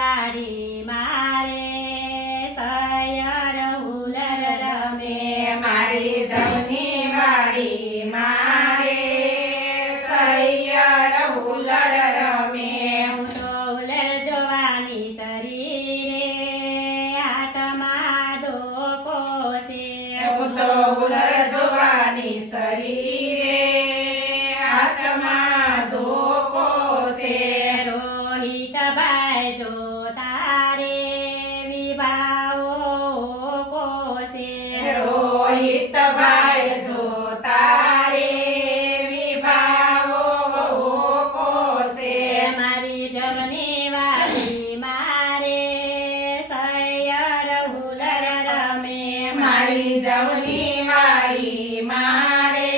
વાડી મારે સયર હુલર રમે. મારી જમની વાડી મારે સૈયર હુલર મારી જવની વાળી મારે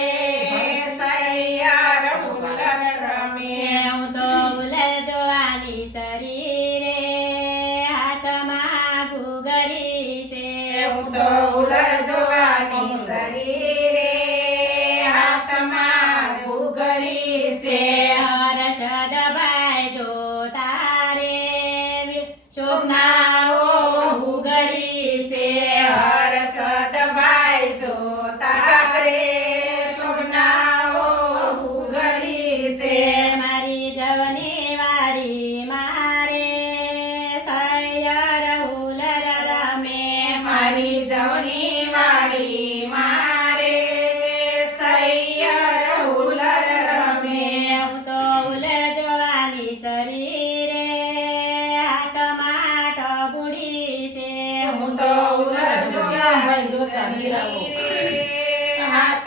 સૈયાર હુલર રમે. હું તો હુલર જોવાની શરીરે હાથમાં ઘૂઘરી છે. હું તો મારી જવની વાડી મારે સૈયર ઉલર રમે. તો ઉલર જવાની શરીરે હાથમાં ટબુડી છે. હું તો ઉલર જોયા મજૂર હાથ